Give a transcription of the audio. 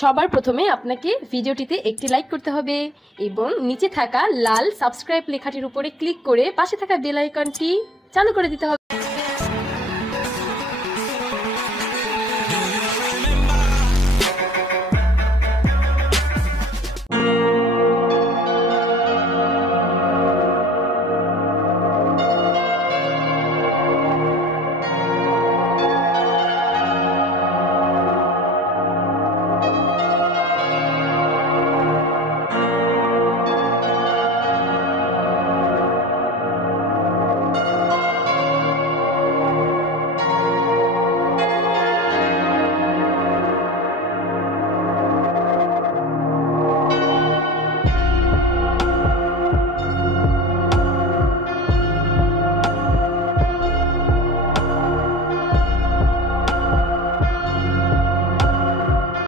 সবার প্রথমে আপনাকে ভিডিওটিতে একটি লাইক করতে হবে এবং নিচে থাকা লাল সাবস্ক্রাইব লেখাটির উপরে ক্লিক করে পাশে থাকা বেল আইকনটি চালু করে দিতে হবে।